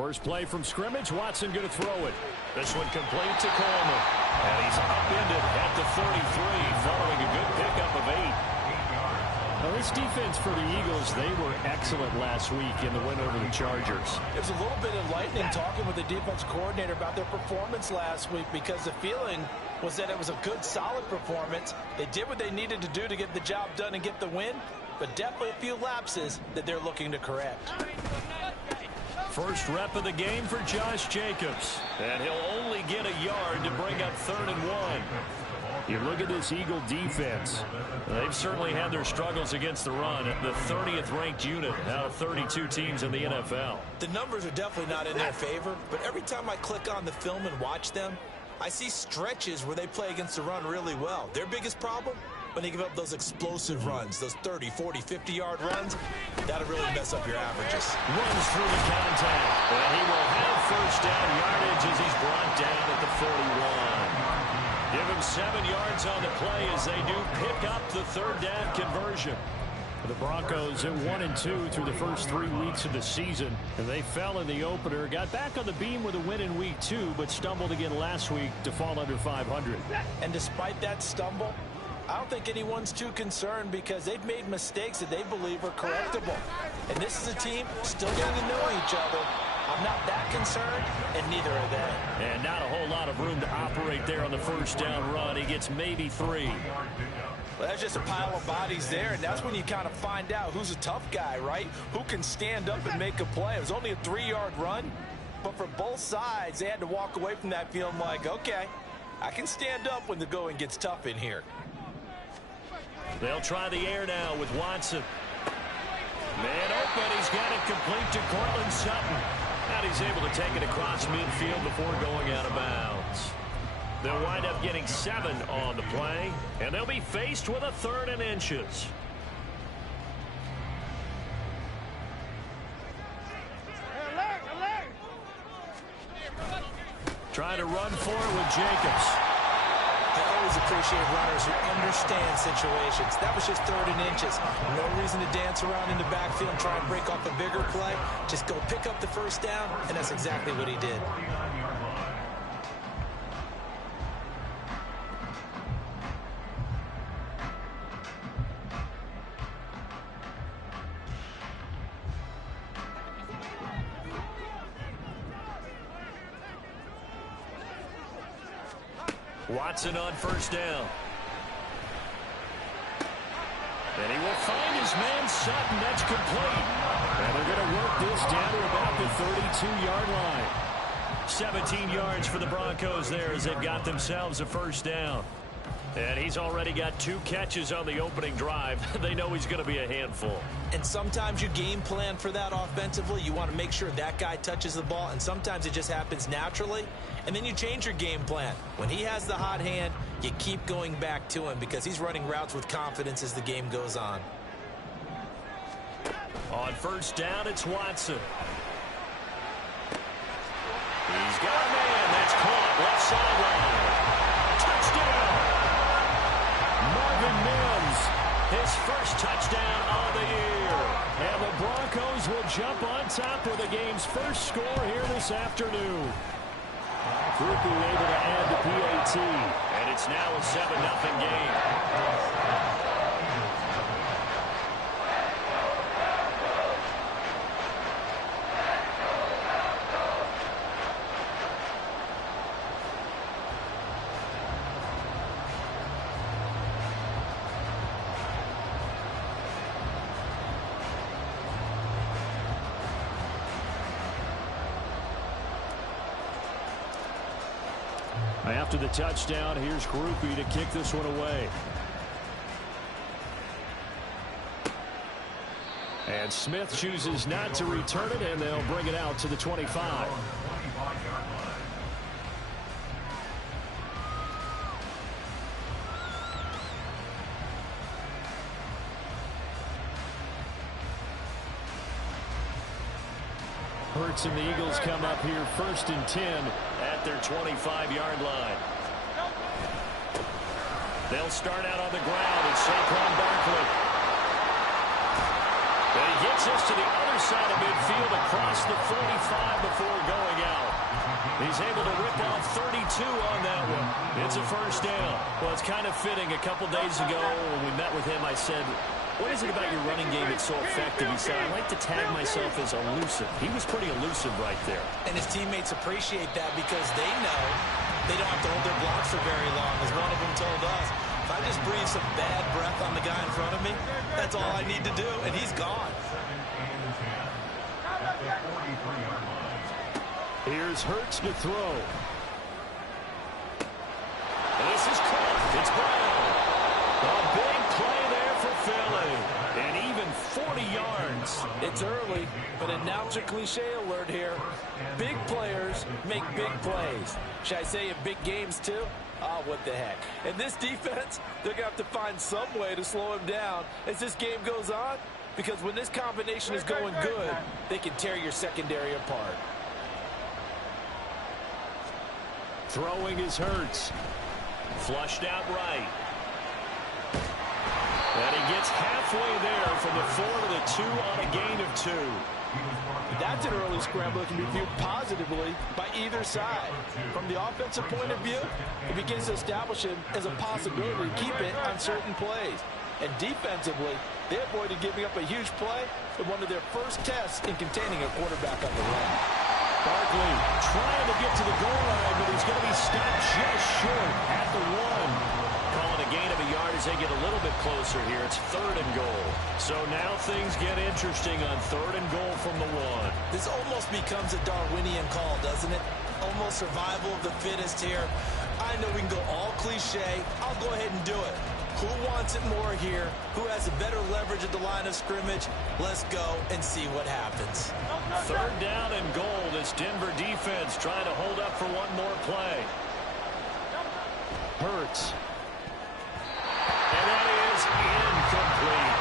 First play from scrimmage. Watson going to throw it. This one complete to Coleman. And he's upended at the 33 following a good pickup of 8. Now, this defense for the Eagles, they were excellent last week in the win over the Chargers. It was a little bit enlightening talking with the defense coordinator about their performance last week because the feeling was that it was a good, solid performance. They did what they needed to do to get the job done and get the win, but definitely a few lapses that they're looking to correct. First rep of the game for Josh Jacobs. And he'll only get a yard to bring up 3rd and 1. You look at this Eagle defense. They've certainly had their struggles against the run. The 30th ranked unit out of 32 teams in the NFL. The numbers are definitely not in their favor, but every time I click on the film and watch them, I see stretches where they play against the run really well. Their biggest problem? When they give up those explosive runs, those 30, 40, 50-yard runs, that'll really mess up your averages. Runs through the contact, and he will have first down yardage as he's brought down at the 41. Give him 7 yards on the play as they do pick up the 3rd down conversion. The Broncos at 1-2 through the first 3 weeks of the season. And they fell in the opener, got back on the beam with a win in week 2, but stumbled again last week to fall under 500. And despite that stumble, I don't think anyone's too concerned because they've made mistakes that they believe are correctable. And this is a team still getting to know each other. I'm not that concerned, and neither are they. And not a whole lot of room to operate there on the first down run. He gets maybe 3. Well, that's just a pile of bodies there, and that's when you kind of find out who's a tough guy, right? Who can stand up and make a play. It was only a 3-yard run, but for both sides, they had to walk away from that feeling like, okay, I can stand up when the going gets tough in here. They'll try the air now with Watson. Man open, he's got it complete to Cortland Sutton. And he's able to take it across midfield before going out of bounds. They'll wind up getting 7 on the play, and they'll be faced with a 3rd and inches. Trying to run for it with Jacobs. I always appreciate runners who understand situations. That was just 3rd and inches. No reason to dance around in the backfield and try and break off a bigger play. Just go pick up the first down, and that's exactly what he did. Watson on first down. And he will find his man Sutton. That's complete. And they're going to work this down to about the 32-yard line. 17 yards for the Broncos there as they've got themselves a first down. And he's already got 2 catches on the opening drive. They know he's going to be a handful. And sometimes you game plan for that offensively. You want to make sure that guy touches the ball, and sometimes it just happens naturally. And then you change your game plan. When he has the hot hand, you keep going back to him because he's running routes with confidence as the game goes on. On first down, it's Watson. He's got a man. That's caught left sideline. Touchdown! Marvin Mims, his first touchdown of the year. And the Broncos will jump on top with the game's first score here this afternoon. Groupie able to add the PAT. And it's now a 7-0 game. After the touchdown, here's Groupie to kick this one away. And Smith chooses not to return it, and they'll bring it out to the 25. Hurts and the Eagles come up here 1st and 10 at their 25-yard line. They'll start out on the ground. It's Saquon Barkley. And he gets us to the other side of midfield across the 45 before going out. He's able to rip off 32 on that one. It's a first down. Well, it's kind of fitting. A couple days ago when we met with him, I said, what is it about your running game that's so effective? He said, I like to tag myself as elusive. He was pretty elusive right there. And his teammates appreciate that because they know they don't have to hold their blocks for very long, as one of them told us. If I just breathe some bad breath on the guy in front of me, that's all I need to do, and he's gone. Here's Hurts to throw. This is caught. It's Brown. A big play there for Philly. And even 40 yards. It's early, but announcer cliche alert here. Big players make big plays. Should I say in big games too? Oh, what the heck. And this defense, they're going to have to find some way to slow him down as this game goes on. Because when this combination is going good, they can tear your secondary apart. Throwing is Hurts. Flushed out right. And he gets halfway there from the 4 to the 2 on a gain of 2. That's an early scramble that can be viewed positively by either side. From the offensive point of view, it begins to establish him as a possibility to keep it on certain plays. And defensively, they avoided giving up a huge play in one of their first tests in containing a quarterback on the run. Barkley trying to get to the goal line, but he's going to be stopped just short at the 1. Calling a gain of a yard as they get a little bit closer here. It's 3rd and goal. So now things get interesting on 3rd and goal from the 1. This almost becomes a Darwinian call, doesn't it? Almost survival of the fittest here. I know we can go all cliche. I'll go ahead and do it. Who wants it more here? Who has a better leverage at the line of scrimmage? Let's go and see what happens. 3rd down and goal. This Denver defense trying to hold up for one more play. Hurts. And that is incomplete.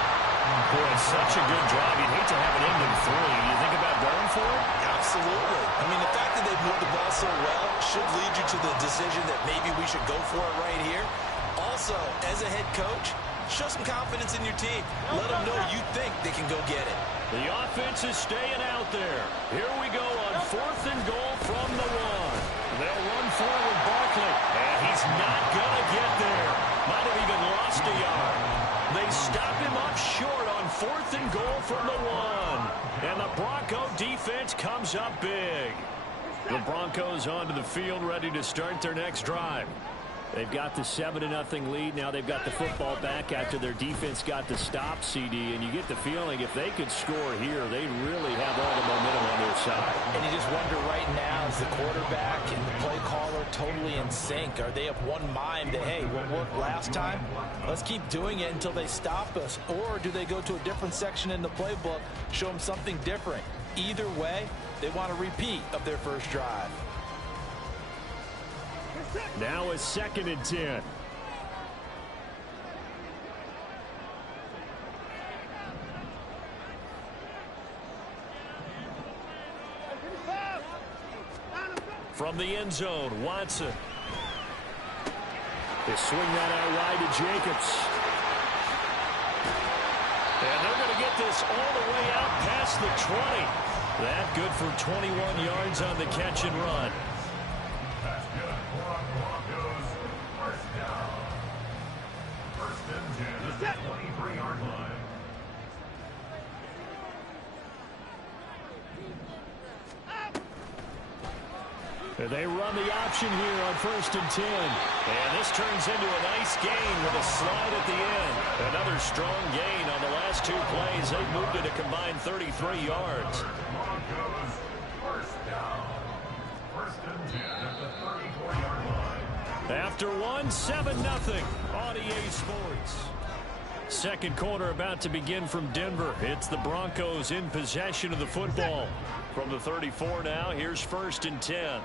Boy, such a good drive. You'd hate to have it end in 3. You think about going for it? Absolutely. I mean, the fact that they've moved the ball so well should lead you to the decision that maybe we should go for it right here. Also, as a head coach, show some confidence in your team. Let them know you think they can go get it. The offense is staying out there. Here we go on 4th and goal from the 1. They'll run forward Barkley, and he's not going to get there. Might have even lost a yard. They stop him up short on 4th and goal from the 1. And the Bronco defense comes up big. The Broncos onto the field ready to start their next drive. They've got the 7-0 lead. Now they've got the football back after their defense got the stop, CD. And you get the feeling if they could score here, they really have all the momentum on their side. And you just wonder right now, is the quarterback and the play caller totally in sync? Are they of one mind that, hey, what worked last time? Let's keep doing it until they stop us. Or do they go to a different section in the playbook, show them something different? Either way, they want a repeat of their first drive. Now a 2nd and 10. From the end zone, Watson. They swing that out wide to Jacobs. And they're going to get this all the way out past the 20. That good for 21 yards on the catch and run. They run the option here on 1st and 10. And this turns into a nice gain with a slide at the end. Another strong gain on the last 2 plays. They moved it a combined 33 yards. After 1, 7-0 on EA Sports. Second quarter about to begin from Denver. It's the Broncos in possession of the football. From the 34 now, here's 1st and 10.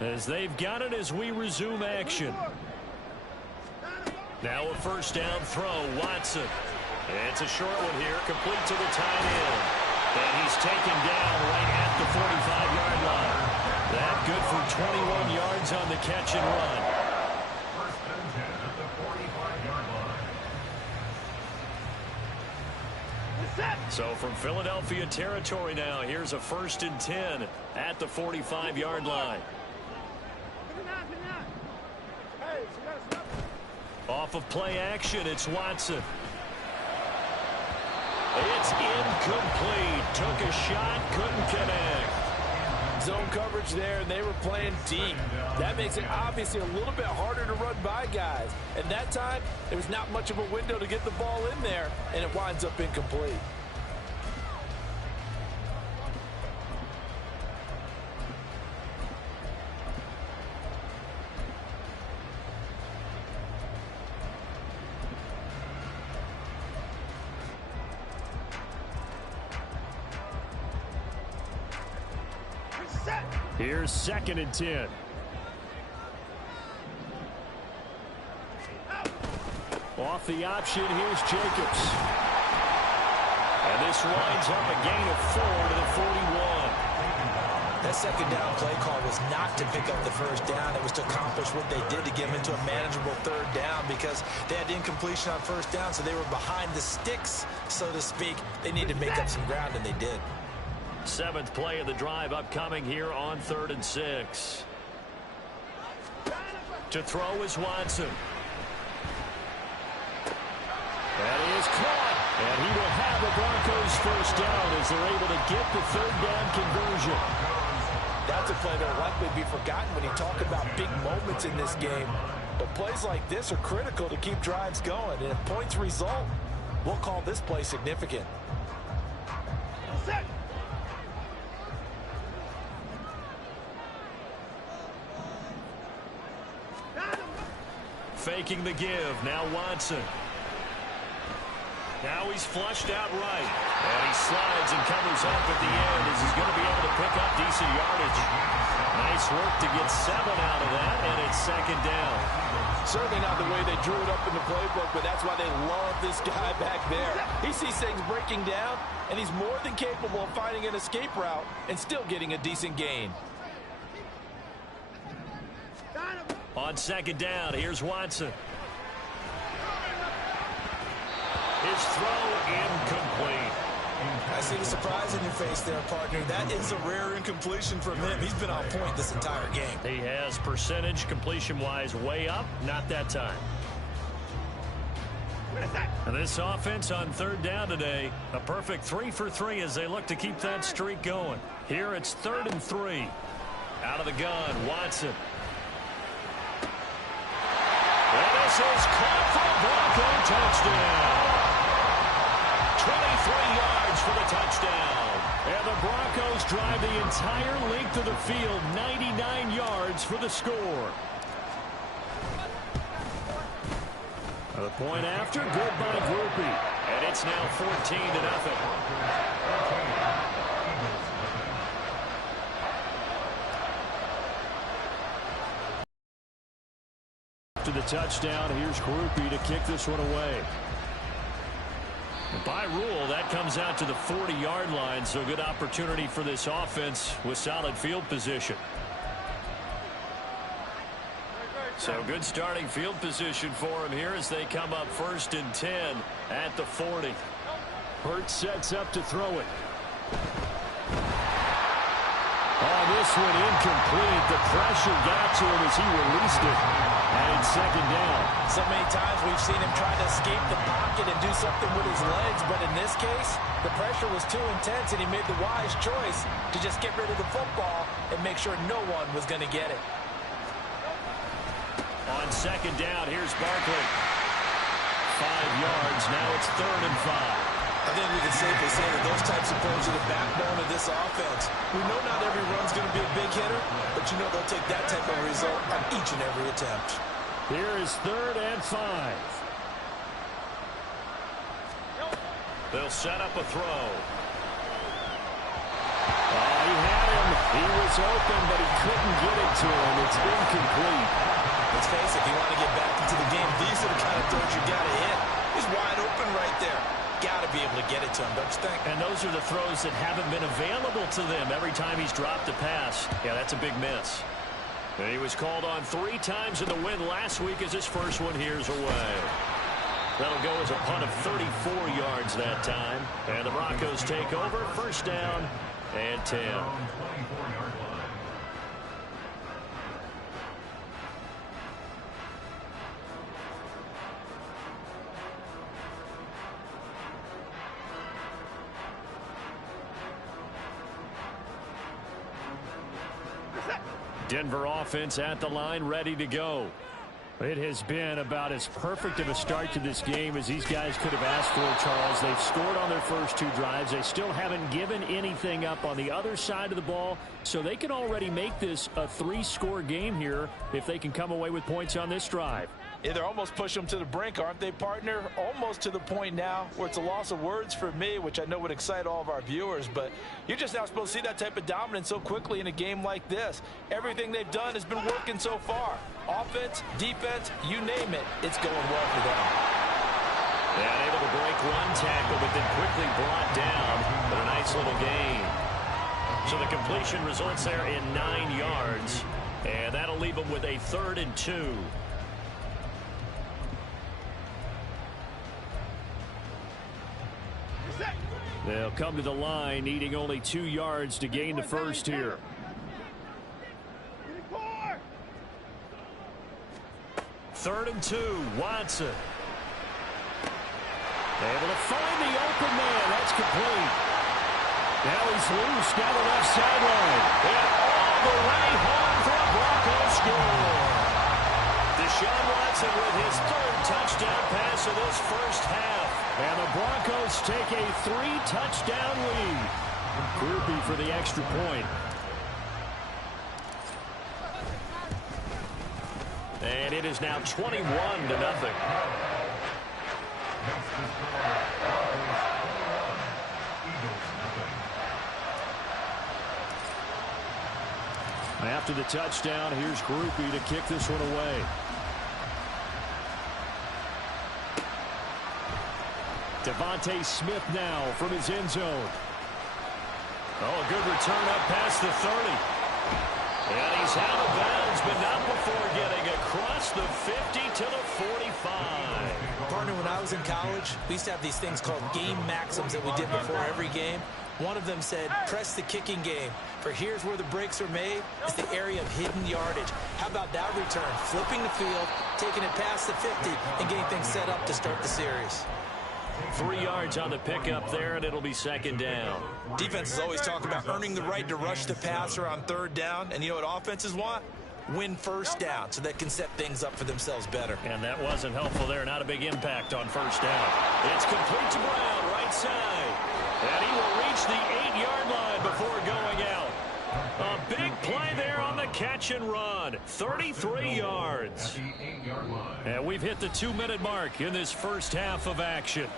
As they've got it as we resume action. Now a 1st down throw, Watson. It's a short one here, complete to the tight end. And he's taken down right at the 45-yard line. That good for 21 yards on the catch and run. So from Philadelphia territory now, here's a 1st and 10 at the 45-yard line. Off of play action, it's Watson. It's incomplete. Took a shot, couldn't connect. Zone coverage there, and they were playing deep. That makes it obviously a little bit harder to run by guys. And that time, there was not much of a window to get the ball in there, and it winds up incomplete. Here's 2nd and 10. Off the option, here's Jacobs. And this winds up a gain of 4 to the 41. That 2nd down play call was not to pick up the 1st down. It was to accomplish what they did to get them into a manageable 3rd down because they had incompletion on 1st down, so they were behind the sticks, so to speak. They needed to make up some ground, and they did. 7th play of the drive upcoming here on 3rd and 6. To throw is Watson. That is caught. And he will have the Broncos 1st down as they're able to get the 3rd down conversion. That's a play that will likely be forgotten when you talk about big moments in this game. But plays like this are critical to keep drives going. And if points result, we'll call this play significant. Faking the give. Now Watson. Now he's flushed out right. And he slides and covers up at the end as he's going to be able to pick up decent yardage. Nice work to get 7 out of that, and it's 2nd down. Certainly not the way they drew it up in the playbook, but that's why they love this guy back there. He sees things breaking down, and he's more than capable of finding an escape route and still getting a decent gain. On 2nd down, here's Watson. His throw incomplete. I see the surprise in your face there, partner. That is a rare incompletion from him. He's been on point this entire game. He has percentage completion-wise way up, not that time. And this offense on 3rd down today, a perfect 3 for 3 as they look to keep that streak going. Here it's 3rd and 3. Out of the gun, Watson. And this is caught for a Bronco touchdown. 23 yards for the touchdown. And the Broncos drive the entire length of the field, 99 yards for the score. The point after, good by Groupie. And it's now 14-0. To the touchdown, here's Groupie to kick this one away. And by rule, that comes out to the 40-yard line, so good opportunity for this offense with solid field position. So good starting field position for him here as they come up 1st and 10 at the 40. Hurts sets up to throw it. Oh, this one incomplete. The pressure got to him as he released it. And it's 2nd down. So many times we've seen him try to escape the pocket and do something with his legs, but in this case, the pressure was too intense and he made the wise choice to just get rid of the football and make sure no one was going to get it. On 2nd down, here's Barkley. 5 yards. Now it's 3rd and 5. I think we can safely say that those types of plays are the backbone of this offense. We know not every run's going to be a big hitter, but you know they'll take that type of result on each and every attempt. Here is 3rd and 5. They'll set up a throw. Oh, he had him. He was open, but he couldn't get it to him. It's incomplete. Let's face it, if you want to get back into the game, these are the kind of throws you got to hit. He's wide open right there. Got to be able to get it to him, don't you think? And those are the throws that haven't been available to them every time he's dropped a pass. Yeah, that's a big miss. And he was called on 3 times in the win last week as his first one here's away. That'll go as a punt of 34 yards that time. And the Broncos take over. First down and 10. Denver offense at the line, ready to go. It has been about as perfect of a start to this game as these guys could have asked for, Charles. They've scored on their first two drives. They still haven't given anything up on the other side of the ball, so they can already make this a 3-score game here if they can come away with points on this drive. Yeah, they're almost pushing them to the brink, aren't they, partner? Almost to the point now where it's a loss of words for me, which I know would excite all of our viewers, but you're just not supposed to see that type of dominance so quickly in a game like this. Everything they've done has been working so far. Offense, defense, you name it, it's going well for them. And able to break one tackle, but then quickly brought down. But a nice little gain. So the completion results there in 9 yards, and that'll leave them with a 3rd and 2. They'll come to the line, needing only 2 yards to gain the first here. Third and 2, Watson. Able to find the open man. That's complete. Now he's loose down the left sideline. And all the way home for a Broncos score. Deshaun Watson with his 3rd touchdown pass of this first half. And the Broncos take a 3-touchdown lead. Groupie for the extra point. And it is now 21-0. After the touchdown, here's Groupie to kick this one away. Devontae Smith now from his end zone. Oh, a good return up past the 30. And he's out of bounds, but not before getting across the 50 to the 45. Partner, when I was in college, we used to have these things called game maxims that we did before every game. One of them said, press the kicking game, for here's where the breaks are made. It's the area of hidden yardage. How about that return? Flipping the field, taking it past the 50, and getting things set up to start the series. 3 yards on the pickup there, and it'll be 2nd down. Defenses always talk about earning the right to rush the passer on 3rd down, and you know what offenses want? Win first down, so they can set things up for themselves better. And that wasn't helpful there. Not a big impact on 1st down. It's complete to Brown, right side. And he will reach the 8-yard line before going out. A big play there on the catch and run. 33 yards. And we've hit the 2-minute mark in this first half of action.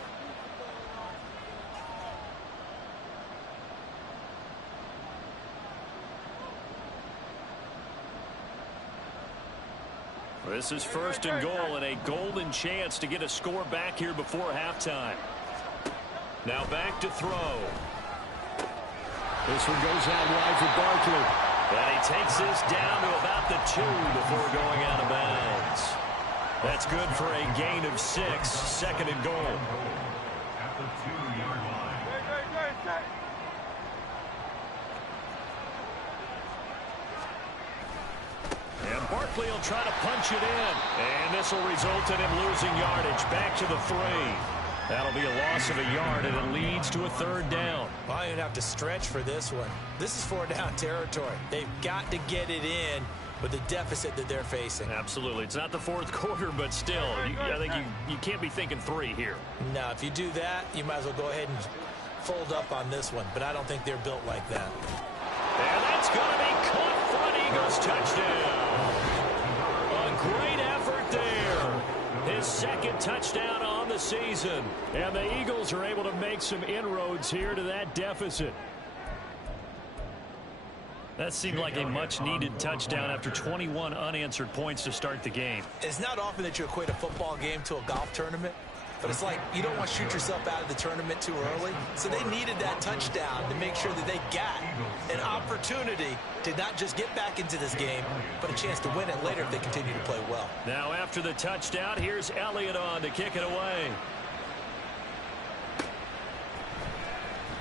This is 1st and goal, and a golden chance to get a score back here before halftime. Now back to throw. This one goes out wide for Barkley. And he takes this down to about the 2 before going out of bounds. That's good for a gain of 6, 2nd and goal. At the 2-yard line. And Barkley will try to punch it in. And this will result in him losing yardage. Back to the 3. That'll be a loss of a yard, and it leads to a 3rd down. Well, I didn't have to stretch for this one. This is 4-down territory. They've got to get it in with the deficit that they're facing. Absolutely. It's not the 4th quarter, but still, I think you can't be thinking 3 here. No, if you do that, you might as well go ahead and fold up on this one. But I don't think they're built like that. And that's going to be caught for an Eagles touchdown. A great effort there. His 2nd touchdown on the season. And the Eagles are able to make some inroads here to that deficit. That seemed like a much-needed touchdown after 21 unanswered points to start the game. It's not often that you equate a football game to a golf tournament. But it's like you don't want to shoot yourself out of the tournament too early. So they needed that touchdown to make sure that they got an opportunity to not just get back into this game, but a chance to win it later if they continue to play well. Now after the touchdown, here's Elliott on to kick it away.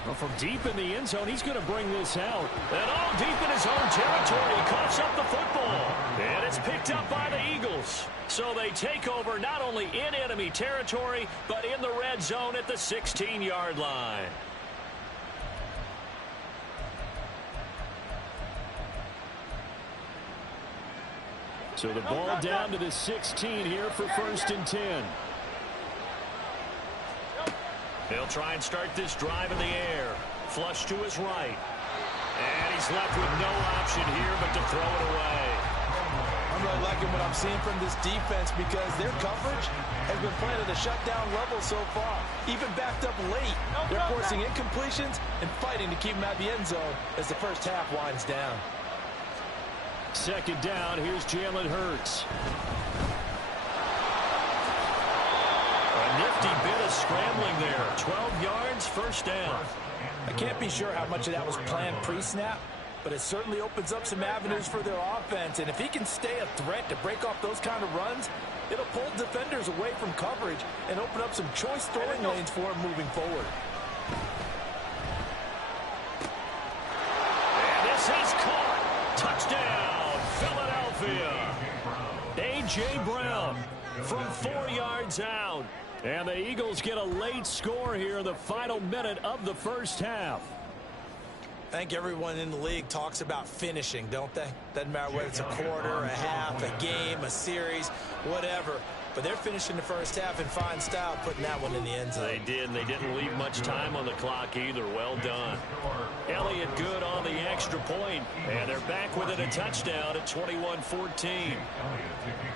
Well, from deep in the end zone, he's going to bring this out. And all deep in his own territory, he coughs up the football. And it's picked up by the Eagles. So they take over not only in enemy territory, but in the red zone at the 16-yard line. So the ball down to the 16 here for 1st and 10. They'll try and start this drive in the air. Flush to his right. And he's left with no option here but to throw it away. I'm really liking what I'm seeing from this defense because their coverage has been playing at a shutdown level so far. Even backed up late, they're forcing incompletions and fighting to keep them out of the end zone as the first half winds down. 2nd down, here's Jalen Hurts. A nifty bit of scrambling there. 12 yards, 1st down. I can't be sure how much of that was planned pre-snap, but it certainly opens up some avenues for their offense. And if he can stay a threat to break off those kind of runs, it'll pull defenders away from coverage and open up some choice throwing lanes for him moving forward. And this is caught. Touchdown, Philadelphia. A.J. Brown from 4 yards out. And the Eagles get a late score here in the final minute of the first half. I think everyone in the league talks about finishing, don't they? Doesn't matter whether it's a quarter, a half, a game, a series, whatever. But they're finishing the first half in fine style, putting that one in the end zone. They did, and they didn't leave much time on the clock either. Well done. Elliott good on the extra point, and they're back within a touchdown at 21-14.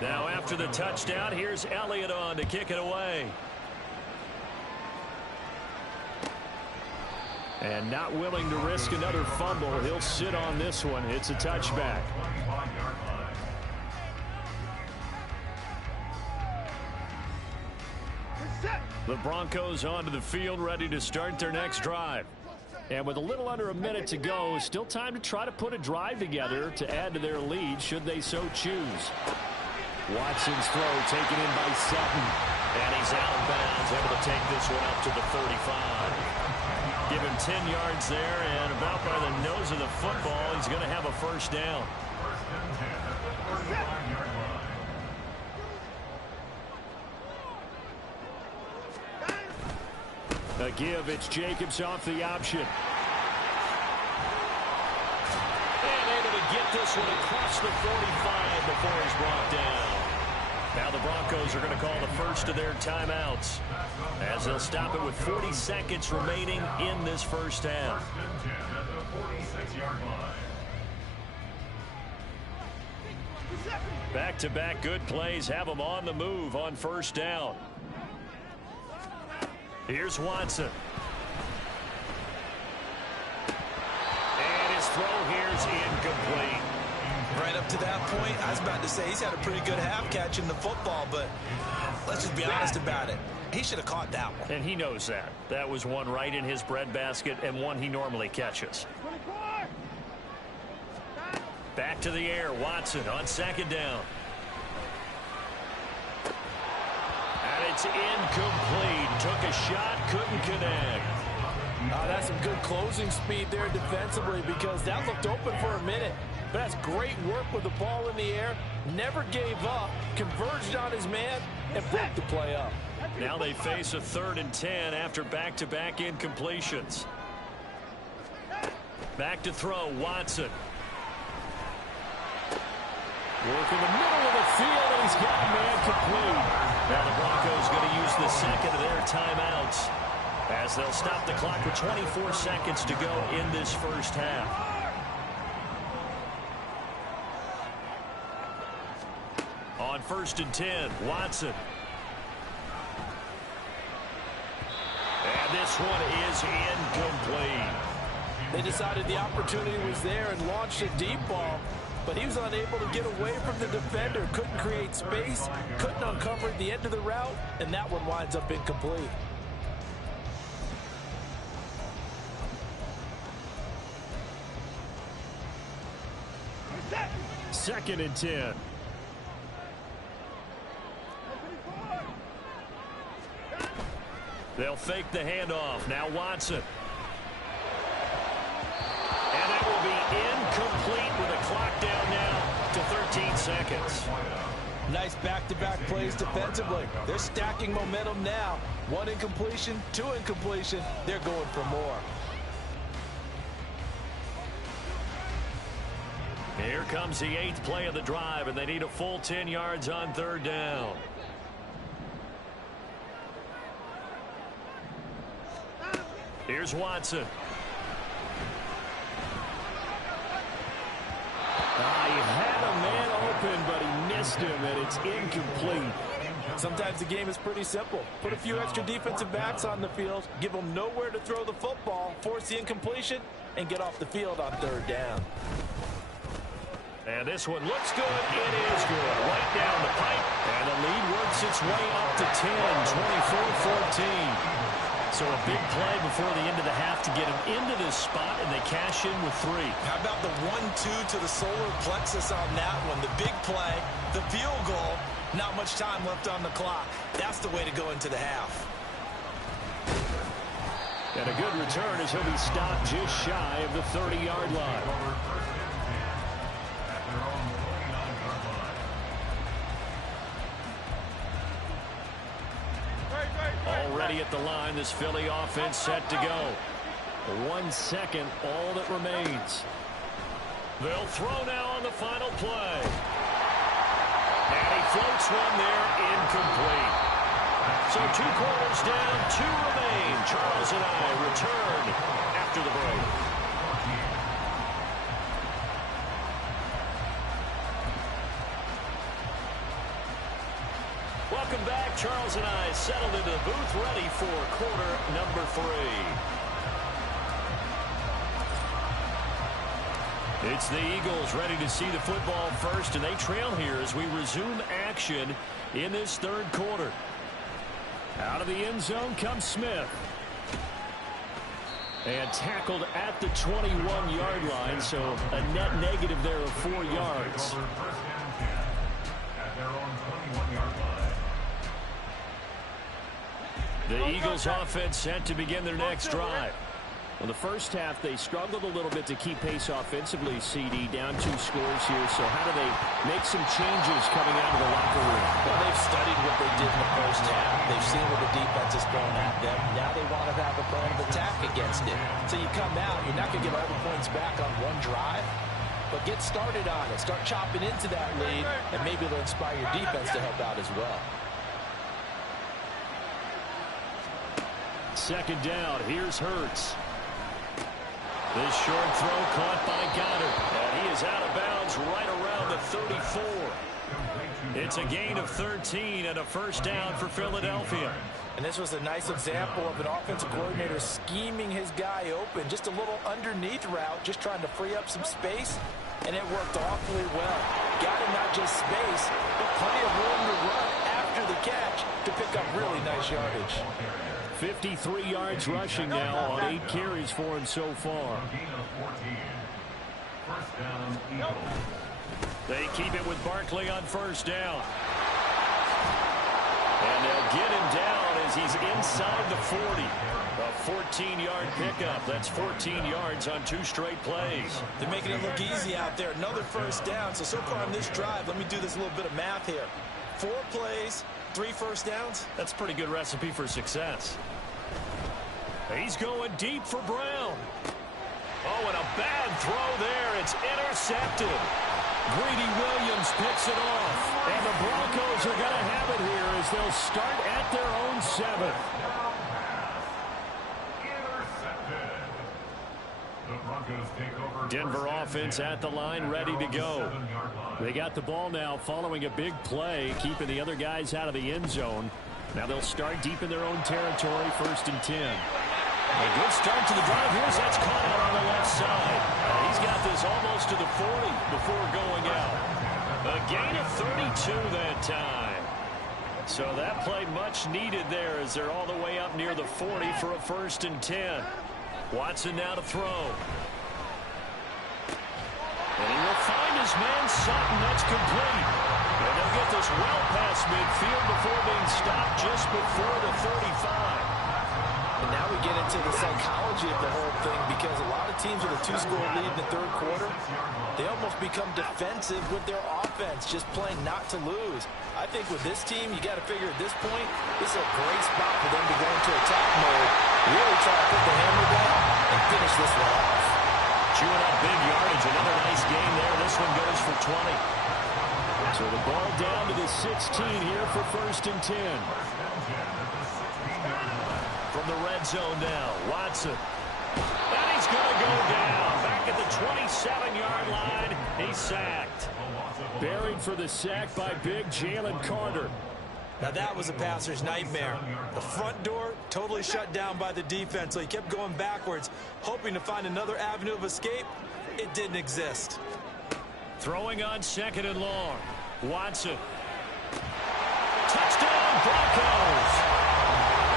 Now after the touchdown, here's Elliott on to kick it away. And not willing to risk another fumble. He'll sit on this one. It's a touchback. The Broncos onto the field, ready to start their next drive. And with a little under a minute to go, still time to try to put a drive together to add to their lead should they so choose. Watson's throw taken in by Sutton. And he's out of bounds, able to take this one up to the 35. Give him 10 yards there, and about by the nose of the football, he's going to have a 1st down. A give, it's Jacobs off the option. And able to get this one across the 45 before he's brought down. Now the Broncos are going to call the first of their timeouts as they'll stop it with 40 seconds remaining in this first half. Back-to-back good plays have them on the move on 1st down. Here's Watson. And his throw here's incomplete. Right up to that point, I was about to say he's had a pretty good half catching the football, but let's just be honest about it. He should have caught that one. And he knows that. That was one right in his breadbasket and one he normally catches. Back to the air, Watson on 2nd down. And it's incomplete. Took a shot, couldn't connect. That's some good closing speed there defensively because that looked open for a minute. But that's great work with the ball in the air. Never gave up, converged on his man, and broke the play up. Now they face a 3rd and 10 after back-to-back incompletions. Back to throw, Watson. Work in the middle of the field, and he's got a man complete. Now the Broncos going to use the 2nd of their timeouts as they'll stop the clock with 24 seconds to go in this first half. On 1st and 10, Watson. And this one is incomplete. They decided the opportunity was there and launched a deep ball. but he was unable to get away from the defender. Couldn't create space, couldn't uncover the end of the route, and that one winds up incomplete. Second and 10. They'll fake the handoff. Now Watson. And that will be incomplete with a clock down now to 13 seconds. Nice back-to-back plays defensively. They're stacking momentum now. One incompletion, two incompletion. They're going for more. Here comes the 8th play of the drive, and they need a full 10 yards on third down. Here's Watson. He had a man open, but he missed him, and it's incomplete. Sometimes the game is pretty simple. Put a few extra defensive backs on the field, give them nowhere to throw the football, force the incompletion, and get off the field on third down. And this one looks good. It is good. Right down the pipe. And the lead works its way up to 10, 24-14. So a big play before the end of the half to get them into this spot, and they cash in with 3. How about the 1-2 to the solar plexus on that one? The big play, the field goal, not much time left on the clock. That's the way to go into the half. And a good return as he'll be stopped just shy of the 30-yard line. Already at the line, this Philly offense set to go. 1 second, all that remains. They'll throw now on the final play. And he floats one there, incomplete. So 2 quarters down, 2 remain. Charles and I return after the break. Welcome back. Charles and I settled into the booth, ready for quarter number 3. It's the Eagles ready to see the football first, and they trail here as we resume action in this third quarter. Out of the end zone comes Smith. And tackled at the 21-yard line, so a net negative there of 4 yards. The Eagles offense set to begin their next drive. Well, the first half, they struggled a little bit to keep pace offensively, CD, down 2 scores here. So how do they make some changes coming out of the locker room? Well, they've studied what they did in the first half. They've seen what the defense has thrown at them. Now they want to have a plan of attack against it. So you come out, you're not going to get all the points back on one drive, but get started on it. Start chopping into that lead, and maybe it'll inspire your defense to help out as well. Second down, here's Hurts. This short throw caught by Goddard, and he is out of bounds right around the 34. It's a gain of 13 and a first down for Philadelphia. And this was a nice example of an offensive coordinator scheming his guy open. Just a little underneath route, just trying to free up some space, and it worked awfully well. Got him not just space, but plenty of room to run after the catch to pick up really nice yardage. 53 yards rushing now on 8 carries for him so far. They keep it with Barkley on first down. And they'll get him down as he's inside the 40. A 14-yard pickup. That's 14 yards on 2 straight plays. They're making it look easy out there. Another first down. So far on this drive, let me do this little bit of math here. 4 plays, 3 first downs. That's a pretty good recipe for success. He's going deep for Brown. Oh, and a bad throw there. It's intercepted. Greedy Williams picks it off. And the Broncos are going to have it here as they'll start at their own 7. Denver offense at the line, ready to go. They got the ball now following a big play, keeping the other guys out of the end zone. Now they'll start deep in their own territory, 1st and 10. A good start to the drive. Here's that's caught out on the left side. He's got this almost to the 40 before going out. A gain of 32 that time. So that play much needed there as they're all the way up near the 40 for a 1st and 10. Watson now to throw. And he will find his man Sutton. That's complete. And they'll get this well past midfield before being stopped just before the 35. And now we get into the psychology of the whole thing, because a lot of teams with a 2-score lead in the 3rd quarter, they almost become defensive with their offense, just playing not to lose. I think with this team, you got to figure at this point, this is a great spot for them to go into attack mode, really try to put the hammer down and finish this one off. Chewing up big yardage. Another nice gain there. This one goes for 20. So the ball down to the 16 here for 1st and 10. From the red zone now, Watson. And he's going to go down. Back at the 27-yard line. He's sacked. Buried for the sack by big Jalen Carter. Now that was a passer's nightmare. The front door totally shut down by the defense, so he kept going backwards, hoping to find another avenue of escape. It didn't exist. Throwing on 2nd and long. Watson. Touchdown, Broncos.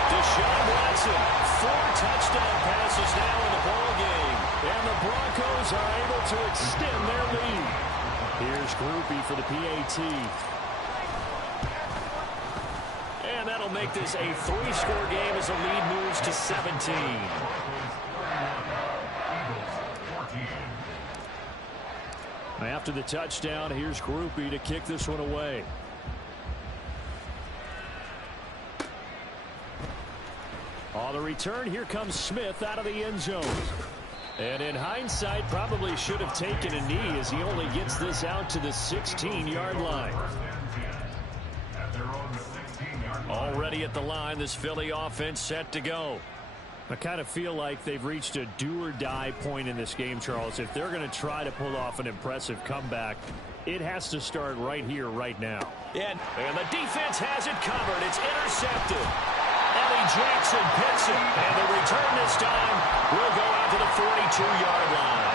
Deshaun Watson, 4 touchdown passes now in the ball game. And the Broncos are able to extend their lead. Here's Groupie for the PAT. And that'll make this a 3-score game as the lead moves to 17. After the touchdown, here's Groupie to kick this one away. On the return, here comes Smith out of the end zone. And in hindsight, probably should have taken a knee as he only gets this out to the 16-yard line. Already at the line, this Philly offense set to go. I kind of feel like they've reached a do-or-die point in this game, Charles. If they're going to try to pull off an impressive comeback, it has to start right here, right now. And the defense has it covered. It's intercepted. Ellie Jackson picks it. And the return this time will go out to the 42-yard line.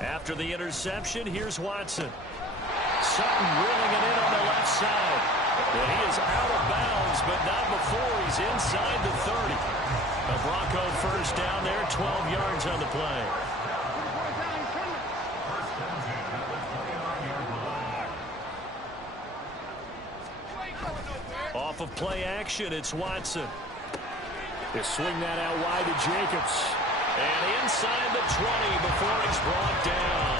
After the interception, here's Watson. Sutton reeling it in on the left side. And he is out of bounds, but not before he's inside the 30. A Bronco 1st down there, 12 yards on the play. Off of play action, it's Watson. They swing that out wide to Jacobs. And inside the 20 before he's brought down.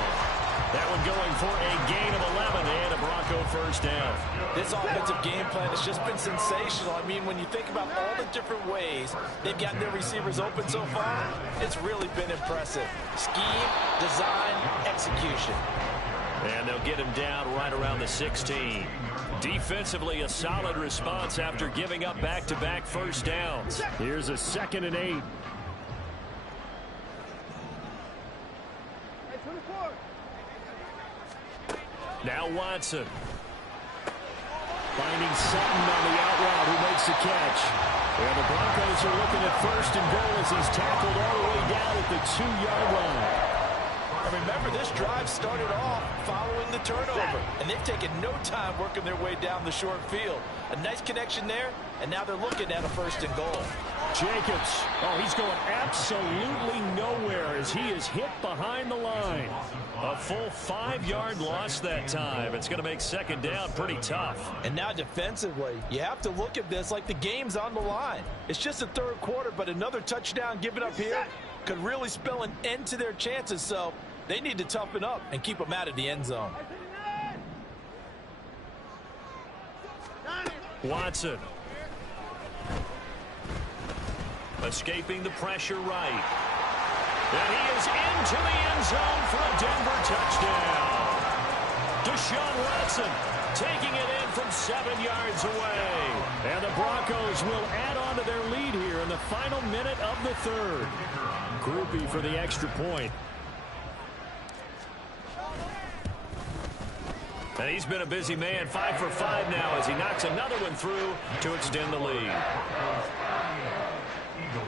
That one going for a gain of 11 and a Bronco 1st down. This offensive game plan has just been sensational. I mean, when you think about all the different ways they've gotten their receivers open so far, it's really been impressive. Scheme, design, execution. And they'll get him down right around the 16. Defensively, a solid response after giving up back-to-back 1st downs. Here's a 2nd and 8. Now Watson. Finding Sutton on the out route, who makes the catch. And the Broncos are looking at 1st and goal as he's tackled all the way down at the 2-yard line. And remember, this drive started off following the turnover, and they've taken no time working their way down the short field. A nice connection there, and now they're looking at a 1st and goal. Jacobs, oh, he's going absolutely nowhere as he is hit behind the line. A full 5-yard loss that time. It's going to make 2nd down pretty tough. And now defensively, you have to look at this like the game's on the line. It's just the 3rd quarter, but another touchdown given up here could really spell an end to their chances, so they need to toughen up and keep them out of the end zone. Watson. Escaping the pressure right. And he is into the end zone for a Denver touchdown. Deshaun Watson taking it in from 7 yards away. And the Broncos will add on to their lead here in the final minute of the 3rd. Groupie for the extra point. And he's been a busy man, 5 for 5 now as he knocks another one through to extend the lead. Eagles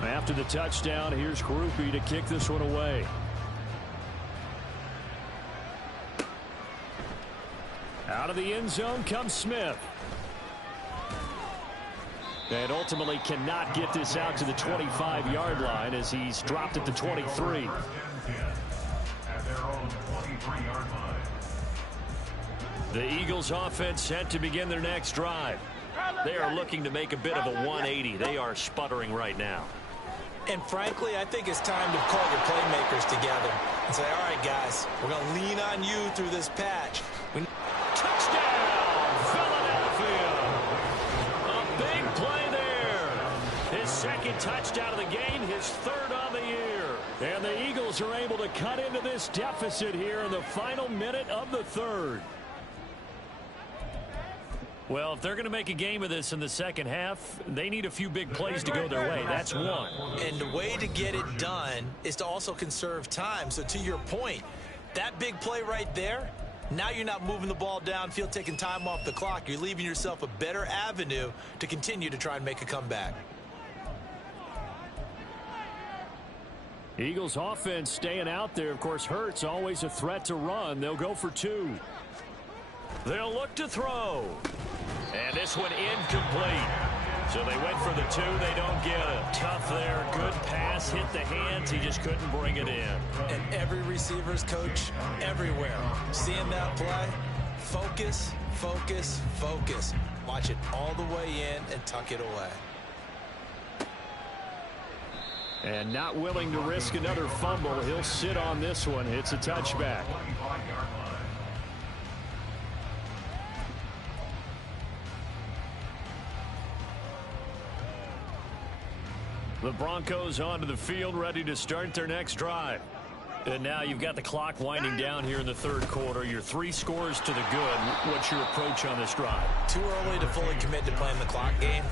14. After the touchdown, here's Groupie to kick this one away. Out of the end zone comes Smith. And ultimately cannot get this out to the 25-yard line as he's dropped at the 23. At their own 23-yard line. The Eagles offense set to begin their next drive. They are looking to make a bit of a 180. They are sputtering right now. And frankly, I think it's time to call your playmakers together and say, all right, guys, we're going to lean on you through this patch. Touchdown, Philadelphia. A big play there. His second touchdown of the game, his third on the year. And the Eagles are able to cut into this deficit here in the final minute of the third. Well, if they're going to make a game of this in the second half, they need a few big plays to go their way. That's one. And the way to get it done is to also conserve time. So to your point, that big play right there, now you're not moving the ball downfield, taking time off the clock. You're leaving yourself a better avenue to continue to try and make a comeback. Eagles offense staying out there. Of course, Hurts always a threat to run. They'll go for 2. They'll look to throw. And this one incomplete. So they went for the 2. They don't get it. Tough there. Good pass. Hit the hands. He just couldn't bring it in. And every receiver's coach everywhere. Seeing that play, focus, focus, focus. Watch it all the way in and tuck it away. And not willing to risk another fumble. He'll sit on this one. It's a touchback. The Broncos onto the field, ready to start their next drive. And now you've got the clock winding down here in the third quarter. You're 3 scores to the good. What's your approach on this drive? Too early to fully commit to playing the clock game.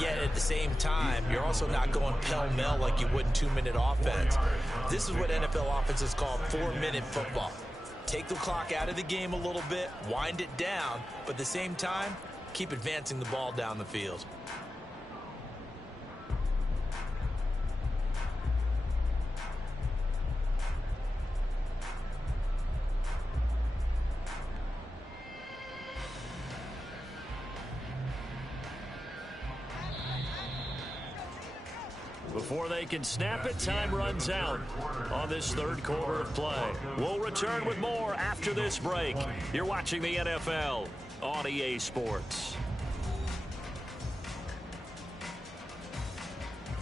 Yet at the same time, you're also not going pell-mell like you would in 2-minute offense. This is what NFL offenses call 4-minute football. Take the clock out of the game a little bit, wind it down, but at the same time, keep advancing the ball down the field. Before they can snap it, time runs out on this third quarter of play. We'll return with more after this break. You're watching the NFL on EA Sports.